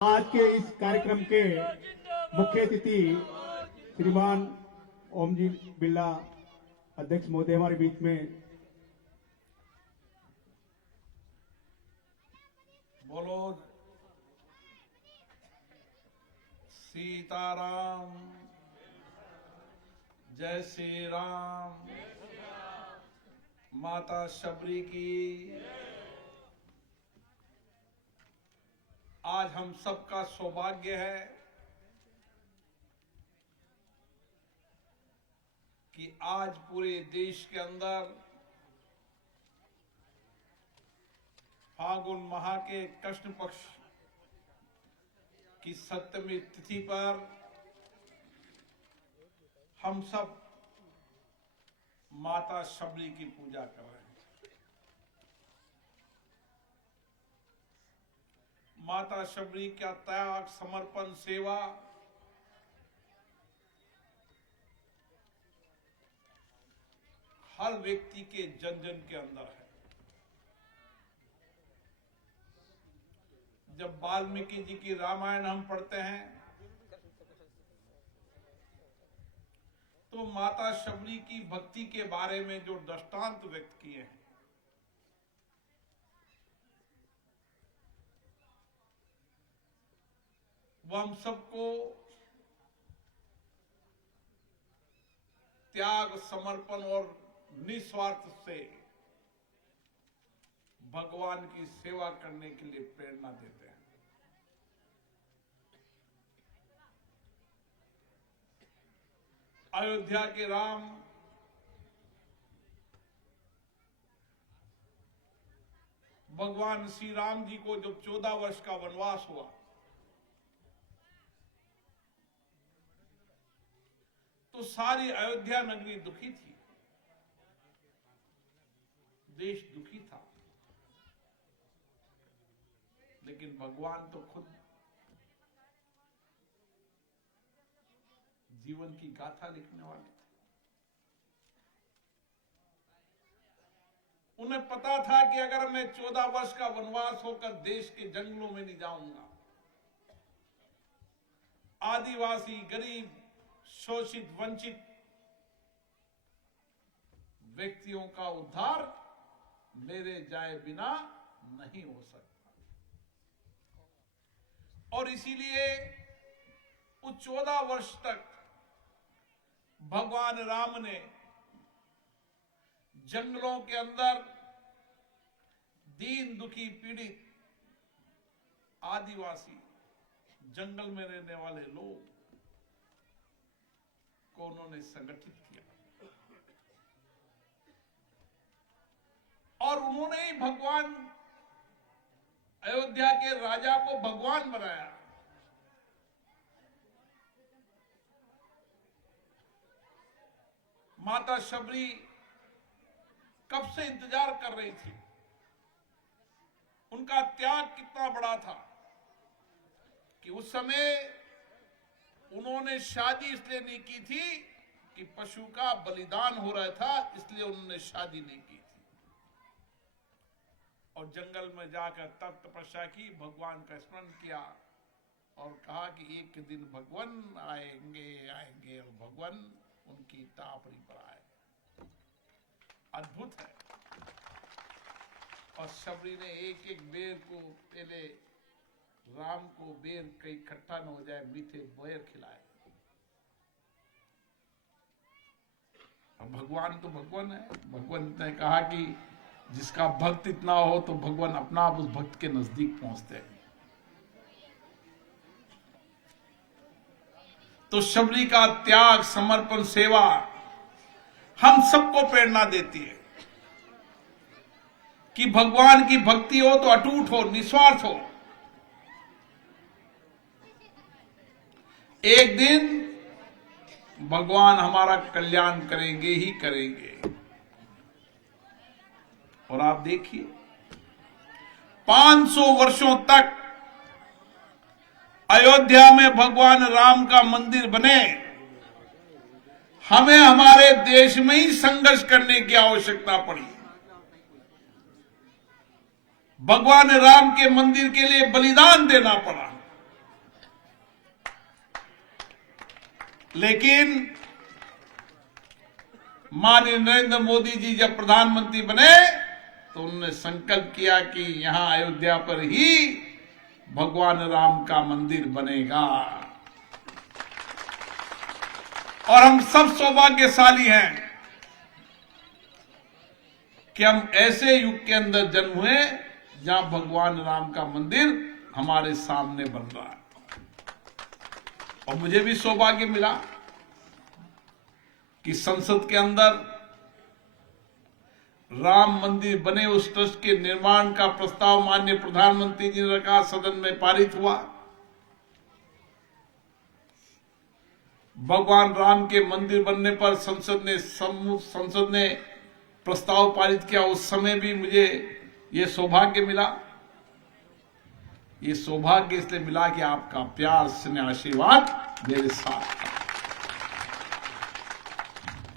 आज के इस कार्यक्रम के मुख्य अतिथि श्रीमान ओम जी बिरला अध्यक्ष महोदय हमारे बीच में। बोलो सीताराम, जय श्री राम, माता शबरी की। आज हम सबका सौभाग्य है कि आज पूरे देश के अंदर फागुन माह के कृष्ण पक्ष की सप्तमी तिथि पर हम सब माता शबरी की पूजा कर रहे हैं। माता शबरी का त्याग, समर्पण, सेवा हर व्यक्ति के जन जन के अंदर है। जब वाल्मीकि जी की रामायण हम पढ़ते हैं तो माता शबरी की भक्ति के बारे में जो दृष्टांत व्यक्त किए हैं वो हम सबको त्याग, समर्पण और निस्वार्थ से भगवान की सेवा करने के लिए प्रेरणा देते हैं। अयोध्या के राम भगवान श्री राम जी को जब 14 वर्ष का वनवास हुआ तो सारी अयोध्या नगरी दुखी थी, देश दुखी था। लेकिन भगवान तो खुद जीवन की गाथा लिखने वाले थे। उन्हें पता था कि अगर मैं 14 वर्ष का वनवास होकर देश के जंगलों में नहीं जाऊंगा, आदिवासी, गरीब, शोषित, वंचित व्यक्तियों का उद्धार मेरे जाए बिना नहीं हो सकता। और इसीलिए उस 14 वर्ष तक भगवान राम ने जंगलों के अंदर दीन, दुखी, पीड़ित, आदिवासी, जंगल में रहने वाले लोग को उन्होंने संगठित किया और उन्होंने ही भगवान अयोध्या के राजा को भगवान बनाया। माता शबरी कब से इंतजार कर रही थी। उनका त्याग कितना बड़ा था कि उस समय उन्होंने शादी इसलिए नहीं की थी कि पशु का बलिदान हो रहा था, इसलिए उन्होंने शादी नहीं की थी। और जंगल में जाकर तप तपस्या की, भगवान का स्मरण किया और कहा कि एक दिन भगवान आएंगे और भगवान उनकी तापरी पर आए। अद्भुत है। और शबरी ने एक एक बेर को पहले राम को बेर कहीं इकट्ठा न हो जाए, मीठे बेर खिलाए। और भगवान तो भगवान है। भगवान ने कहा कि जिसका भक्त इतना हो तो भगवान अपना आप उस भक्त के नजदीक पहुंचते हैं। तो शबरी का त्याग, समर्पण, सेवा हम सबको प्रेरणा देती है कि भगवान की भक्ति हो तो अटूट हो, निस्वार्थ हो। एक दिन भगवान हमारा कल्याण करेंगे ही करेंगे। और आप देखिए 500 वर्षों तक अयोध्या में भगवान राम का मंदिर बने, हमें हमारे देश में ही संघर्ष करने की आवश्यकता पड़ी। भगवान राम के मंदिर के लिए बलिदान देना पड़ा। लेकिन माननीय नरेंद्र मोदी जी जब प्रधानमंत्री बने तो उन्होंने संकल्प किया कि यहां अयोध्या पर ही भगवान राम का मंदिर बनेगा। और हम सब सौभाग्यशाली हैं कि हम ऐसे युग के अंदर जन्म हुए जहां भगवान राम का मंदिर हमारे सामने बन रहा है। और मुझे भी सौभाग्य मिला कि संसद के अंदर राम मंदिर बने उस ट्रस्ट के निर्माण का प्रस्ताव माननीय प्रधानमंत्री जी ने रखा, सदन में पारित हुआ। भगवान राम के मंदिर बनने पर संसद ने प्रस्ताव पारित किया। उस समय भी मुझे ये सौभाग्य मिला। ये सौभाग्य इसलिए मिला कि आपका प्यार, स्नेह, आशीर्वाद मेरे साथ था।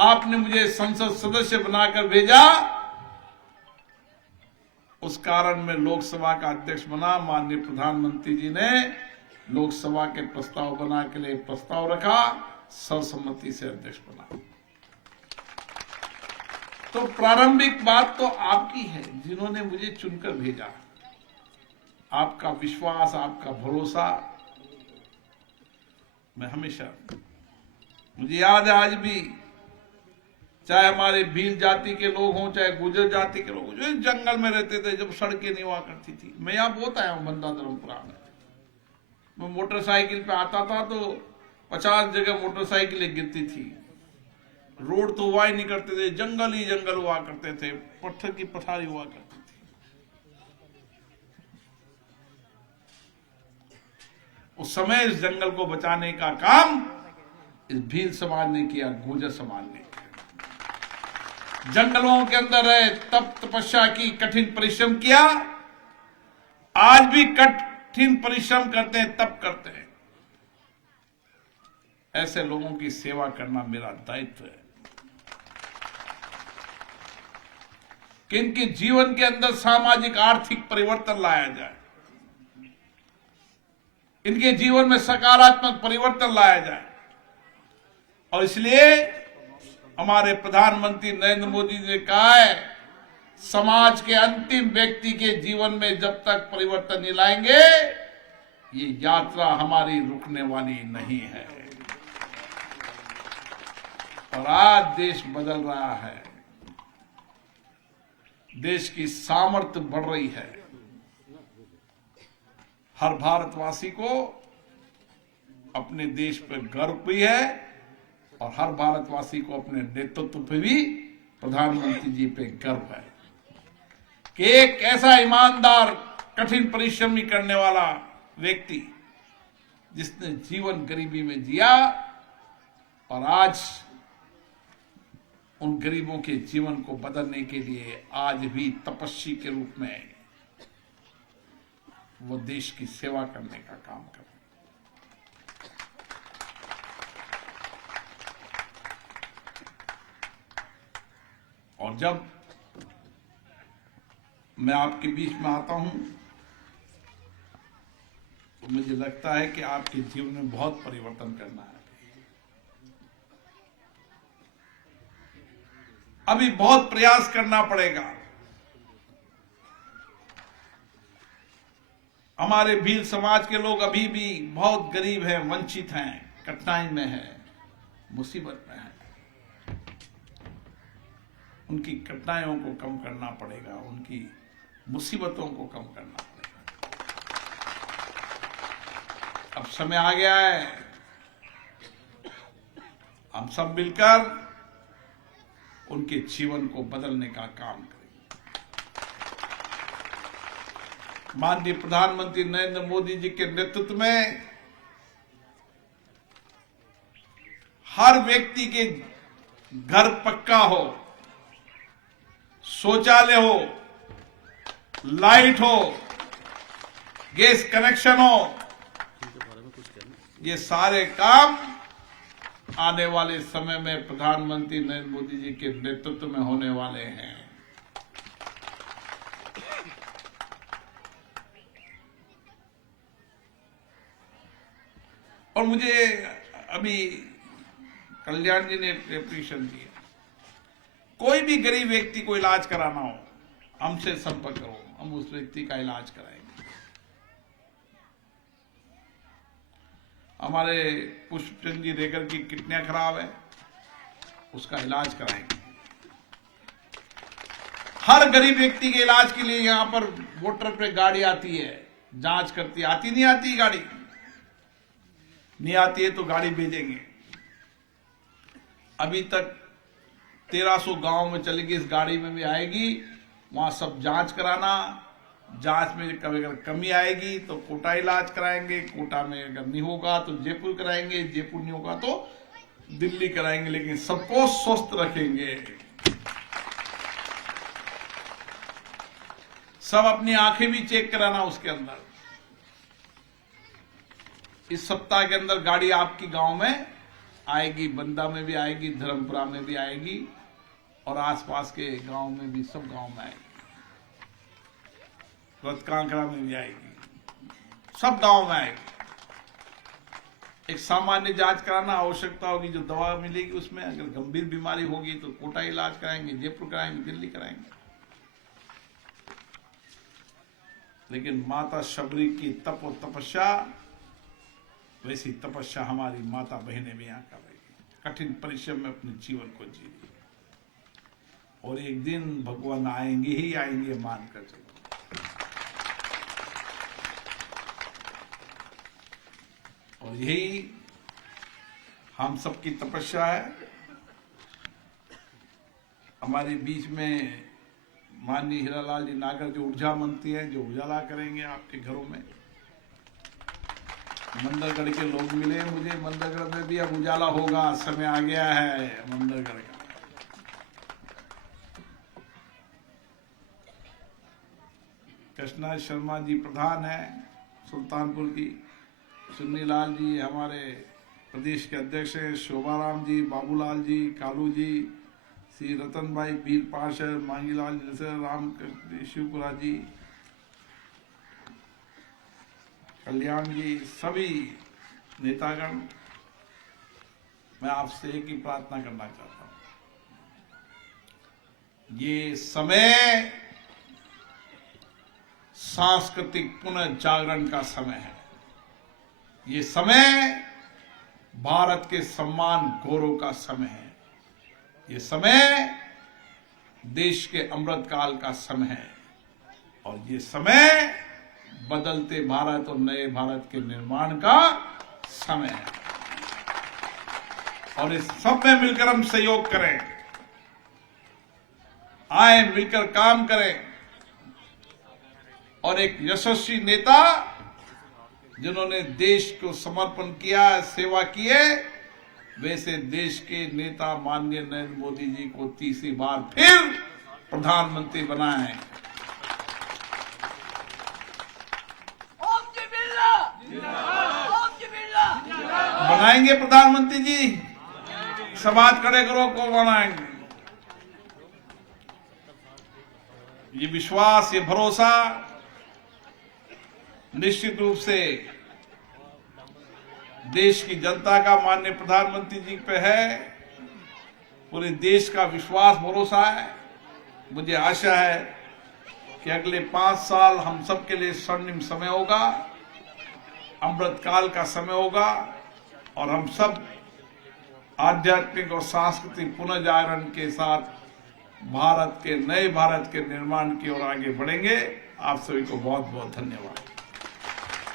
आपने मुझे संसद सदस्य बनाकर भेजा, उस कारण मैं लोकसभा का अध्यक्ष बना। माननीय प्रधानमंत्री जी ने लोकसभा के प्रस्ताव बना के लिए प्रस्ताव रखा, सर्वसम्मति से अध्यक्ष बना। तो प्रारंभिक बात तो आपकी है, जिन्होंने मुझे चुनकर भेजा। आपका विश्वास, आपका भरोसा मैं हमेशा, मुझे याद है आज भी, चाहे हमारे भील जाति के लोग हों, चाहे गुर्जर जाति के लोग, जो जंगल में रहते थे, जब सड़कें नहीं हुआ करती थी। मैं यहां बहुत आया हूं बंदा धर्मपुरा में। मैं मोटरसाइकिल पे आता था तो 50 जगह मोटरसाइकिलें गिरती थी। रोड तो हुआ ही नहीं करते थे, जंगल ही जंगल हुआ करते थे, पत्थर की पथारी हुआ करती थी। उस समय इस जंगल को बचाने का काम इस भील समाज ने किया, गुर्जर समाज ने। जंगलों के अंदर रहे, तप तपस्या की, कठिन परिश्रम किया। आज भी कठिन परिश्रम करते हैं, तप करते हैं। ऐसे लोगों की सेवा करना मेरा दायित्व है कि इनके जीवन के अंदर सामाजिक आर्थिक परिवर्तन लाया जाए, इनके जीवन में सकारात्मक परिवर्तन लाया जाए। और इसलिए हमारे प्रधानमंत्री नरेंद्र मोदी जी ने कहा है, समाज के अंतिम व्यक्ति के जीवन में जब तक परिवर्तन नहीं लाएंगे, ये यात्रा हमारी रुकने वाली नहीं है। और आज देश बदल रहा है, देश की सामर्थ्य बढ़ रही है। हर भारतवासी को अपने देश पर गर्व भी है और हर भारतवासी को अपने नेतृत्व पे भी प्रधानमंत्री जी पे गर्व है कि एक ऐसा ईमानदार, कठिन परिश्रम करने वाला व्यक्ति जिसने जीवन गरीबी में जिया और आज उन गरीबों के जीवन को बदलने के लिए आज भी तपस्वी के रूप में वो देश की सेवा करने का काम कर रहे हैं। और जब मैं आपके बीच में आता हूं तो मुझे लगता है कि आपके जीवन में बहुत परिवर्तन करना है। अभी बहुत प्रयास करना पड़ेगा। हमारे भील समाज के लोग अभी भी बहुत गरीब हैं, वंचित हैं, कठिनाई में हैं, मुसीबत में हैं। उनकी कठिनाइयों को कम करना पड़ेगा, उनकी मुसीबतों को कम करना पड़ेगा। अब समय आ गया है, हम सब मिलकर उनके जीवन को बदलने का काम करें। माननीय प्रधानमंत्री नरेंद्र मोदी जी के नेतृत्व में हर व्यक्ति के घर पक्का हो, शौचालय हो, लाइट हो, गैस कनेक्शन हो, ये सारे काम आने वाले समय में प्रधानमंत्री नरेंद्र मोदी जी के नेतृत्व में होने वाले हैं। और मुझे अभी कल्याण जी ने एप्लीकेशन दी है, कोई भी गरीब व्यक्ति को इलाज कराना हो हमसे संपर्क करो, हम उस व्यक्ति का इलाज कराएंगे। हमारे पुष्पचंद जी रेगर की किडनियां खराब है, उसका इलाज कराएंगे। हर गरीब व्यक्ति के इलाज के लिए यहां पर वोटर पे गाड़ी आती है, जांच करती है। आती नहीं आती गाड़ी? नहीं आती है तो गाड़ी भेजेंगे। अभी तक 1300 गांव में चलेगी, इस गाड़ी में भी आएगी। वहां सब जांच कराना, जांच में कभी अगर कमी आएगी तो कोटा इलाज कराएंगे, कोटा में अगर नहीं होगा तो जयपुर कराएंगे, जयपुर नहीं होगा तो दिल्ली कराएंगे, लेकिन सबको स्वस्थ रखेंगे। सब अपनी आंखें भी चेक कराना उसके अंदर। इस सप्ताह के अंदर गाड़ी आपकी गांव में आएगी, बंदा में भी आएगी, धर्मपुरा में भी आएगी और आसपास के गांव में भी, सब गांव में आएगी। रतकांकड़ा में भी आएगी, सब गांव में आएगी। एक सामान्य जांच कराना, आवश्यकता होगी जो दवा मिलेगी उसमें। अगर गंभीर बीमारी होगी तो कोटा इलाज कराएंगे, जयपुर कराएंगे, दिल्ली कराएंगे। लेकिन माता शबरी की तप और तपस्या, वैसी तपस्या हमारी माता बहनें भी यहाँ कर रही है। कठिन परिश्रम में अपने जीवन को जी रही है और एक दिन भगवान आएंगे ही आएंगे, मानकर चलो। और यही हम सबकी तपस्या है। हमारे बीच में माननीय हीरालाल जी नागर जो ऊर्जा मंत्री हैं, जो उजाला करेंगे आपके घरों में। मंदरगढ़ के लोग मिले मुझे, मंदरगढ़ में भी अब उजाला होगा, समय आ गया है मंदरगढ़ का। कृष्णा शर्मा जी प्रधान है सुल्तानपुर की, सुन्नी लाल जी हमारे प्रदेश के अध्यक्ष हैं, शोभाराम जी, बाबूलाल जी, कालू जी, श्री रतन भाई वीर पार्षद, मांगीलाल राम शिवपुरा जी, कल्याण जी, सभी नेतागण, मैं आपसे एक ही प्रार्थना करना चाहता हूं। ये समय सांस्कृतिक पुनर्जागरण का समय है। ये समय भारत के सम्मान गौरव का समय है। ये समय देश के अमृत काल का समय है और ये समय बदलते भारत और नए भारत के निर्माण का समय है। और इस सब में मिलकर हम सहयोग करें, आए मिलकर काम करें और एक यशस्वी नेता जिन्होंने देश को समर्पण किया, सेवा की है, वैसे देश के नेता माननीय नरेंद्र मोदी जी को तीसरी बार फिर प्रधानमंत्री बनाएं। बनाएंगे प्रधानमंत्री जी, सब हाथ खड़े करो, को बनाएंगे। ये विश्वास, ये भरोसा निश्चित रूप से देश की जनता का माननीय प्रधानमंत्री जी पे है, पूरे देश का विश्वास भरोसा है। मुझे आशा है कि अगले 5 साल हम सब के लिए स्वर्णिम समय होगा, अमृत काल का समय होगा और हम सब आध्यात्मिक और सांस्कृतिक पुनर्जागरण के साथ भारत के, नए भारत के निर्माण की ओर आगे बढ़ेंगे। आप सभी को बहुत बहुत धन्यवाद।